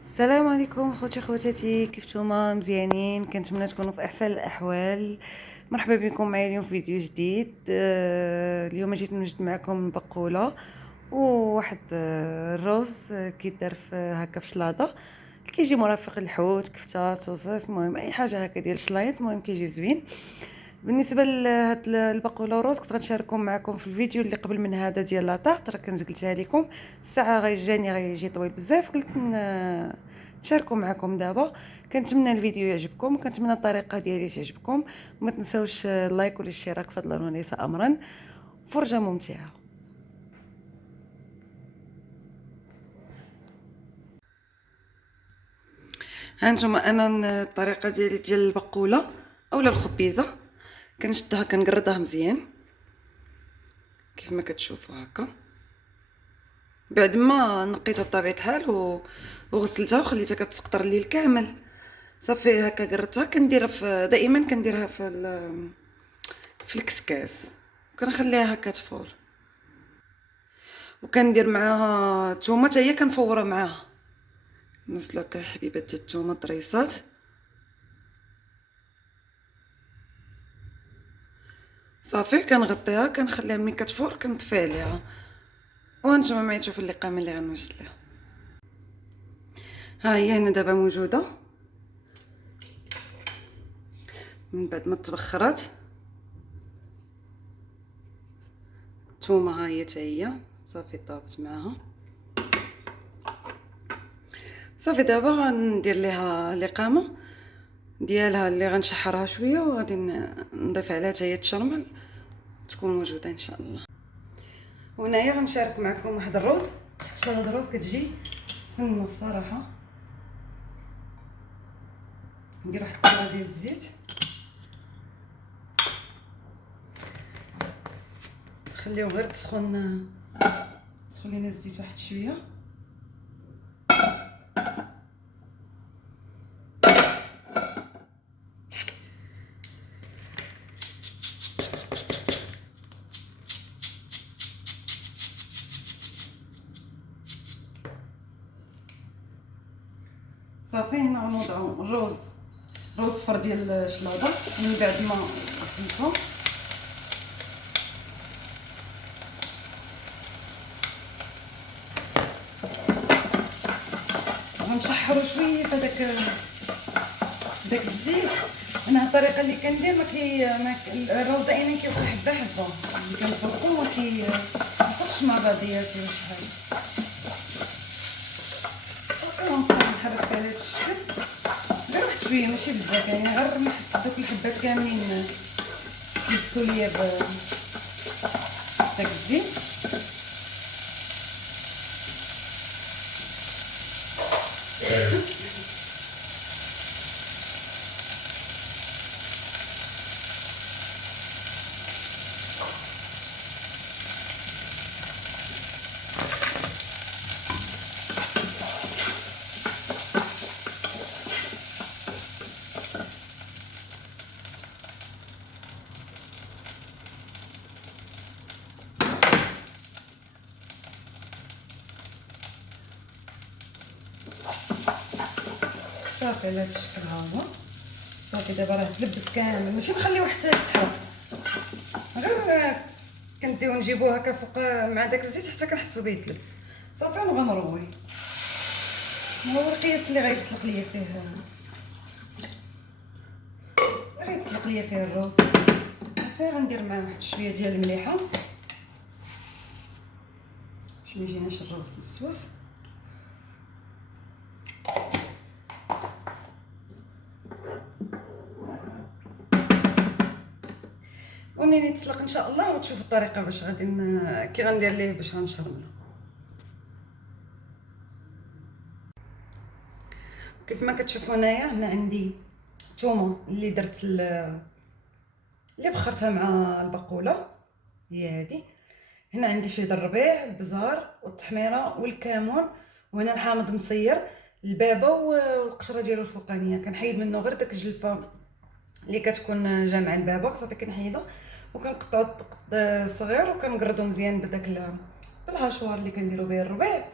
السلام عليكم خوتي خواتاتي، كيف نتوما؟ مزيانين؟ كنتمنى تكونوا في احسن الاحوال. مرحبا بكم معايا اليوم في فيديو جديد. اليوم جيت نوجد معكم بقوله وواحد الروز كيدار في هكا في شلاضه، كيجي مرافق الحوت، كفته، صوصات، المهم اي حاجه هكا ديال الشلايط، المهم كيجي زوين. بالنسبه لهاد البقوله والروز كنت غنشاركهم معكم في الفيديو اللي قبل من هذا ديال لاطاط، راه كنزقلتها لكم. الساعه غيجي طويل بزاف، قلت نشاركوا معكم دابا. كنتمنى الفيديو يعجبكم، وكنتمنى الطريقه ديالي تعجبكم، وما تنساوش اللايك والاشتراك فضلا وليس امرا. فرجه ممتعه. هانتوما انا الطريقه ديالي ديال البقوله اولا الخبيزه، كنشدها كنقردها مزيان كيف ما كتشوفوا هكا. بعد ما نقيتها بطبيعه الحال وغسلتها وخليتها كتسقطر الليل كامل، صافي هكا قردتها. كنديرها دائما كنديرها في الكسكاس، وكنخليها هكا تفور، وكندير معاها الثومه حتى هي كنفورها معاها. نزلوا هكا حبيبات ديال الثومه طريصات، صافي كنغطيها كنخليها ملي كتفور كنطفي عليها. وانتما معايا تشوفوا اللقامه اللي غنوجد لها. ها هي هنا دابا موجوده من بعد ما تبخرات. الثومه ها هي حتى هي صافي طابت معاها. صافي دابا غندير ليها لقامه ديالها اللي غنشحرها شويه، وغادي نضيف عليها حتى هي التشرمل تكون موجوده ان شاء الله. وهنايا غنشارك معكم واحد الروز، حيت هاد الروز كتجي فنه الصراحه. ندير واحد القطره ديال الزيت، نخليو غير تسخن لينا الزيت واحد شويه. صافي هنا غنوضعو الروز، روز صفر ديال الشلاضه من بعد ما غسلتهم. غنشحرو شويه في داك الزيت. انا الطريقه اللي كندير الروز دائما كيوقع حبه حبه، اللي كنسلقو ما كيلصقش مع بعضياتو شحال. ونبقى نحرك على هاد الشكل غير واحد شويه ماشي بزاف، يعني غير نحس دوك الحبات كاملين يلبسوا ليا بداك الزيت. صافي على هاد الشكل ها هو. صافي دابا راه تلبس كامل، ماشي نخليوه حتى تحرق، غير كنديو نجيبوه هكا فوق مع داك الزيت حتى كنحسو به يتلبس. صافي ونغنرويه. هو القياس اللي غيتسلق ليا فيه، غيتسلق ليا فيه الروز. صافي غندير معاه واحد شويه ديال المليحه باش ما يجيناش الروز مسوس. ومنين يتسلق ان شاء الله وتشوفوا الطريقه باش غادي كي غندير ليه باش غنشرملو. كيف ما كتشوفوا هنا عندي الثومه اللي درت اللي بخرتها مع البقوله هي هذه. هنا عندي شويه الربيع، البزار والتحميره والكمون، وهنا الحامض مصير، البابه والقشره ديالو الفوقانيه. كنحيد منه غير داك الجلفه اللي كتكون جامعه البابه، صافي كنحيدها وكنقطعو صغير وكنقردو مزيان بالهاشوار اللي كنديرو به الربيع.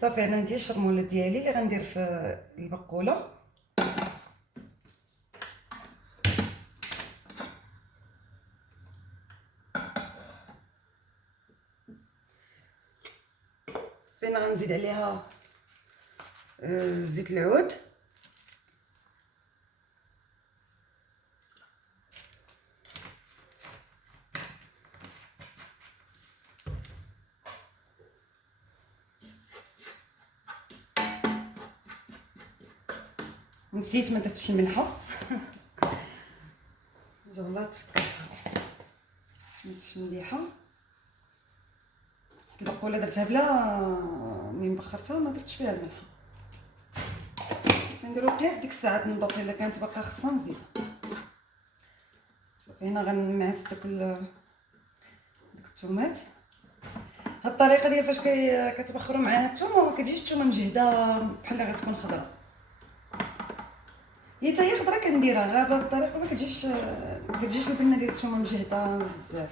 صافي انا عندي الشرموله ديالي اللي غندير في البقوله. بين غنزيد عليها زيت العود، نسيت ما درتش الملحه والله تفكرتها، ما درتش مليحه. البقوله درتها بلا ملي بخرتها ما درتش فيها الملحه. كنديرو قياس ديك الساعات نذوق، الا كانت باقا خصها نزيد. صافي هنا غنمعس داك الثومات. هاد الطريقه ديال فاش كتبخروا معاها الثومه ما كتجيش الثومه مجهده بحال اللي غتكون خضراء. هي حتى هي خضراء كنديرها، غير بهاد الطريقه ما كتجيش البنه ديال الثومه مجهده بزاف.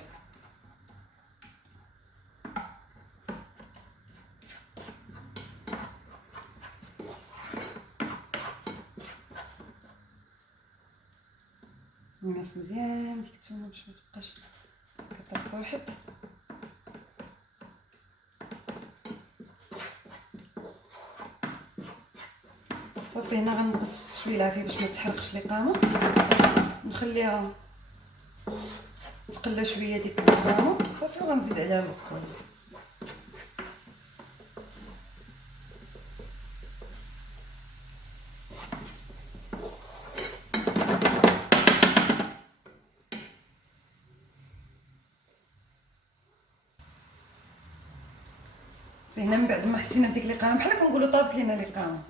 نمعس مزيان ديك الثومه باش ما تبقاش كطيح واحد. صافي هنا غنقص شويه العافيه باش ما تحرقش القامه، نخليها تقلى شويه ديك القامه صافي، وغنزيد عليها البقوله. هنا من بعد ما حسينا بديك القامه بحال كنقولوا طابت لينا القامه،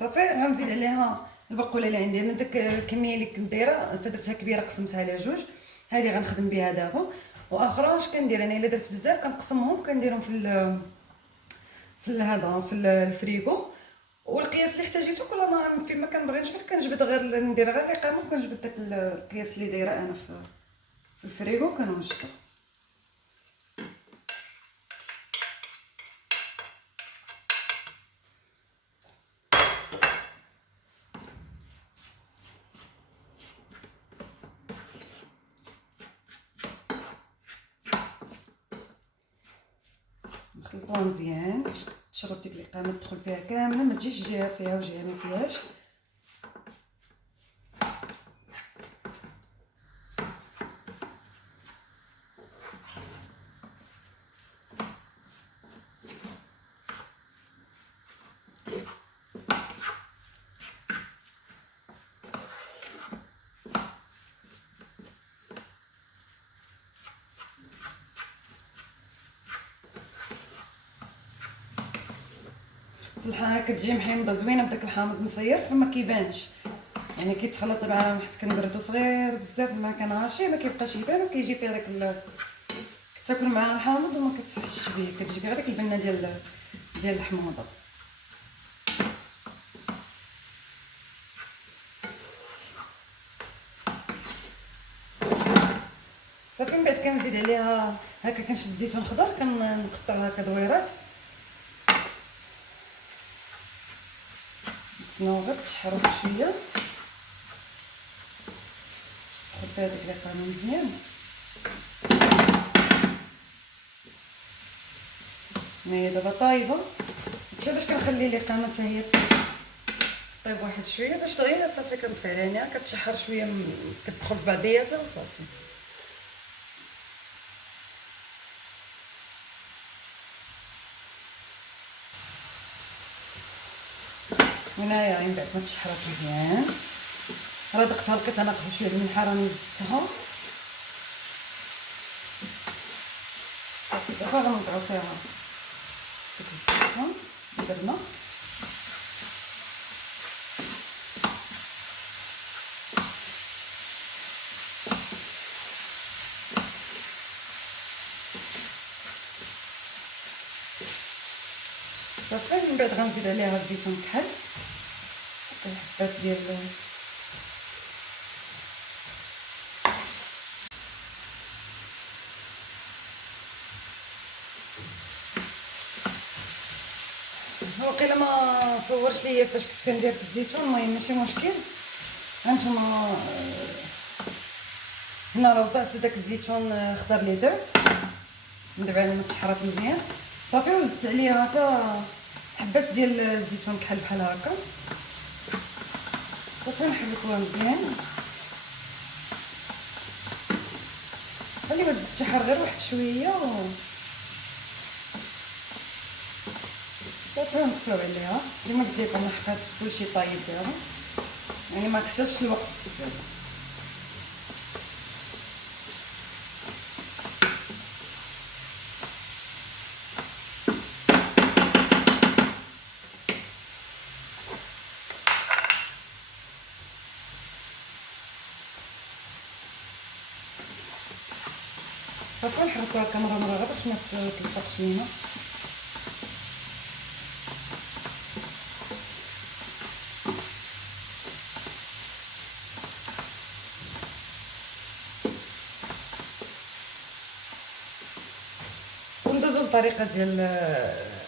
صافي غنزيد عليها البقوله اللي عندي انا. داك الكميه اللي كنت دايره فدرتها كبيره قسمتها على جوج، هذه غنخدم بها دابا. واخرى اش كندير انا الا درت بزاف كنقسمهم كنديرهم في هذا في الفريغو، والقياس اللي احتاجيته كل نهار فيما كنبغي نجبد كنجبد، غير ندير غير القامه وكنجبد داك القياس اللي دايره انا في الفريغو كنوجدو. نخلطوها مزيان باش تشرب ديك القامه تدخل فيها كامله، ما تجيش جهه فيها وجهه ما فيهاش. كتجي محيمضه زوينه بداك الحامض مصير فما كيبانش، يعني كيتخلط مع حيت كنبردو صغير بزاف ما كنغاشي ما كيبقاش يبان، وكيجي فيه داك كتاكل معاه الحامض وما كتحسش بيه، كتجي غير ديك البنه ديال الحموضه. صافي من بعد كنزيد عليها هكا كنشد الزيتون خضر كنقطعو هكا دويرات، نتسناو غير تشحروا شويه تدخل فيها ديك القامه مزيان. هي دابا طايبه، هادشي باش كنخلي لي قامه حتى هي طيب واحد شويه باش دغيا صافي كنطفي عليها كتشحر شويه كتدخل في بعضياتها وصافي. هنايا من بعد ما تشحرات مزيان راه دقتها لقيت انا ناقص شويه الملحه راني زدتها صافي. دابا غنوضعو فيها ديك الزيتون اللي درنا، صافي من بعد غنزيد عليها الزيتون كحل، نحط الحبات ديال وقيلا ما صورش ليا فاش كنت كندير في الزيتون، المهم ماشي مشكل. هانتوما هنا راه بقى داك الزيتون خضر اللي درت، دابا انا تشحرات مزيان صافي، وزدت عليها حتى حبات ديال الزيتون بحال هكا صافي. نحركوها مزيان، خليها تتشحر غير واحد شويه صافي. نطفيو عليها كيما قلت لكم، حطيت كلشي طايب دابا، يعني ما تحتاجش الوقت بزاف. صافي نحركوها هكا مره غير باش ما تلصقش لينا. وندوزو للطريقه ديال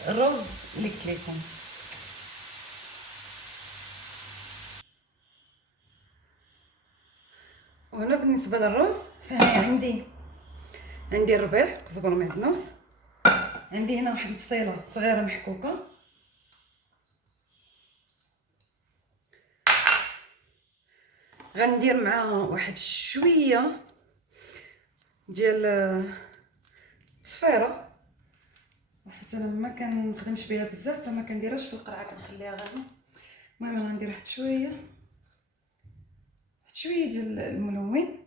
الرز اللي قلت لكم. وهنا بالنسبه للرز فهنا عندي الربيع قزبر معدنوس، عندي هنا واحد البصيله صغيره محكوكه، غندير معاها واحد شويه ديال الصفيره، حيت انا ما كنخدمش بها بزاف فما كنديرهاش في القرعه، كنخليها غير. المهم غندير واحد شويه ديال الملون،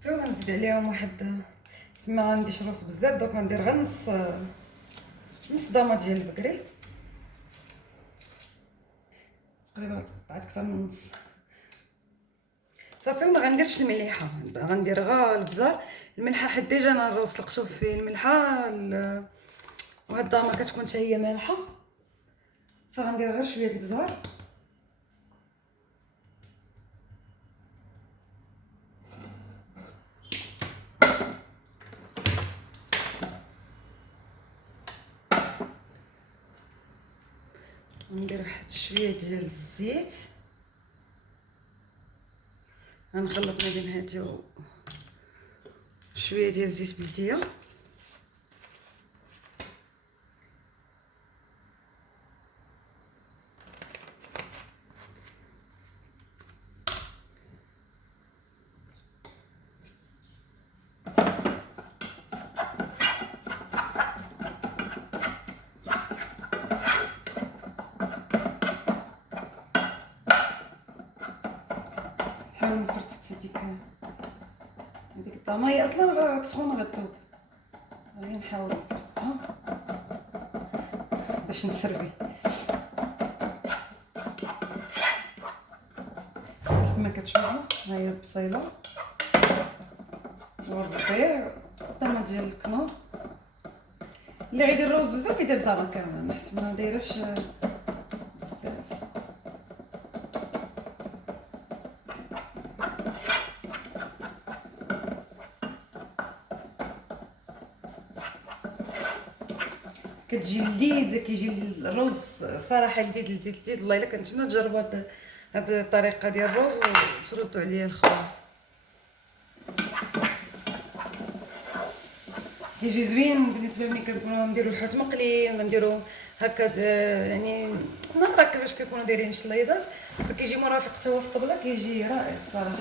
فما نزيد عليهم واحد. تما غنديش روس بزاف، دوك غندير غير نص ضامه ديال البكري، تقريبا قطعت اكثر من نص صافي. وما غنديرش المليحه، غندير غير البزار. الملحه حيت ديجا انا الروس لقيتو فيه الملحه، وهاد الضامه كتكون حتى هي مالحه، فغندير غير شويه البزار. ندير واحد شويه ديال الزيت، غنخلط ما بين هادي شويه ديال الزيت بلديه. نحاول نفرطت هذيك الطامه، هي اصلا سخونه غتذوب، غادي نحاول نفرطها باش نسربي. كيف ما كتشوفوا ها هي البصيله والربيع والطامه ديال الكنور. اللي غيدير الروز بزاف يدير الضامه كامله، حيت ما دايرش بزاف. كتجي لذيذ، كيجي الرز صراحه لذيذ. والله الا كنتمنى تجربوا هاد الطريقه ديال الرز وتردوا عليا الخبر. كيجي زوين بالنسبه ملي كنكونوا نديرو الحوت مقلي ولا نديرو هكا، يعني نهار هكا باش كيكونوا دايرين شليضات، فكيجي مرافق حتى هو في الطبله، كيجي رائع الصراحه.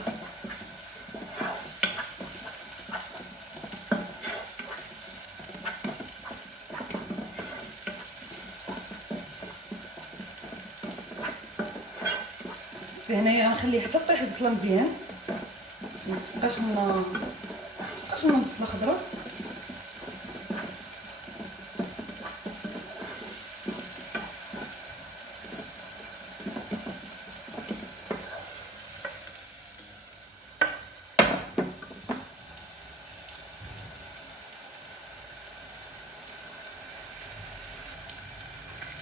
هنايا غنخليه حتى طيح البصله مزيان باش ما تبقاش لنا البصله خضراء.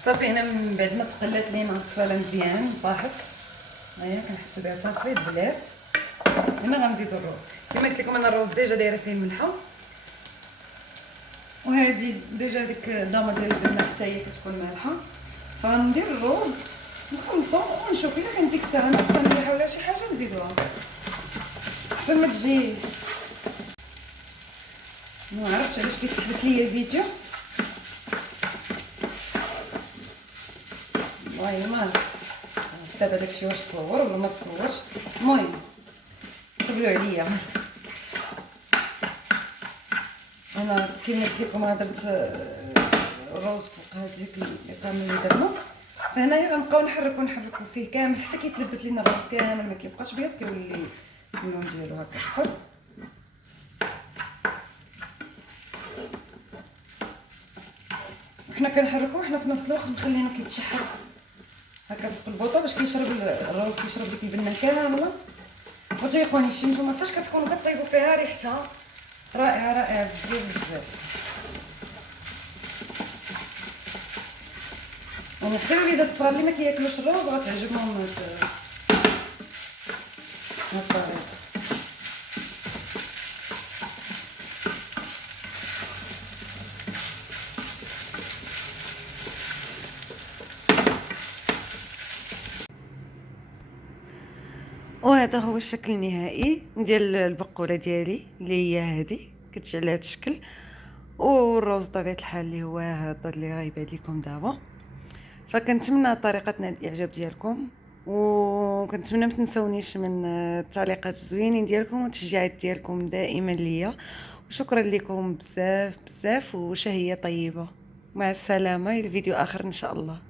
صافي هنا من بعد ما تقلات لينا البصله مزيان طاحت، هيا كنحسوا بها صافي دبلات. هنا غنزيدو الروز كما قلت لكم. انا الروز ديجا دايره فيه الملحه، وهذه ديجا ديك الدامه ديال البنه حتى هي كتكون مالحه. فغندير الروز نخلطو ونشوف الا كانت ديك الساعه ناقصه مليحه ولا شي حاجه نزيدوها احسن ما تجي. ما عرفتش علاش كيتحبس ليا الفيديو، والله ما عرفت دابا داكشي واش تصور ولا ما تصورش. المهم قبلوا عليا. انا كيما قلت لكم درت الروز فوق هذيك الإقامة اللي درنا. فهنايا غنبقاو نحركو فيه كامل حتى كيتلبس لينا الروز كامل، ما كيبقاش بيض، كيولي اللون ديالو هكا صفر. وحنا كنحركوه حنا في نفس الوقت مخلينه كيتشحر هكا فوق البوطه باش كيشرب الروز، كيشرب ديك البنه كامله. وتيقوني شي نتوما فاش كتكونوا كتصايبوا فيها ريحتها رائعه رائعه بزاف. وحتى الوليدات الصغار اللي ما كياكلوش الروز غتعجبهم هاد الطريقه. وهذا هو الشكل النهائي ديال البقوله ديالي اللي هي هذه كتجي على هذا الشكل. والروز بطبيعه الحال اللي هو هذا اللي غايبان لكم دابا. فكنتمنى طريقه نال الاعجاب ديالكم، وكنتمنى ما تنسونيش من التعليقات الزوينين ديالكم والتشجيعات ديالكم دائما ليا. وشكرا لكم بزاف بزاف، وشهيه طيبه. مع السلامه الى فيديو اخر ان شاء الله.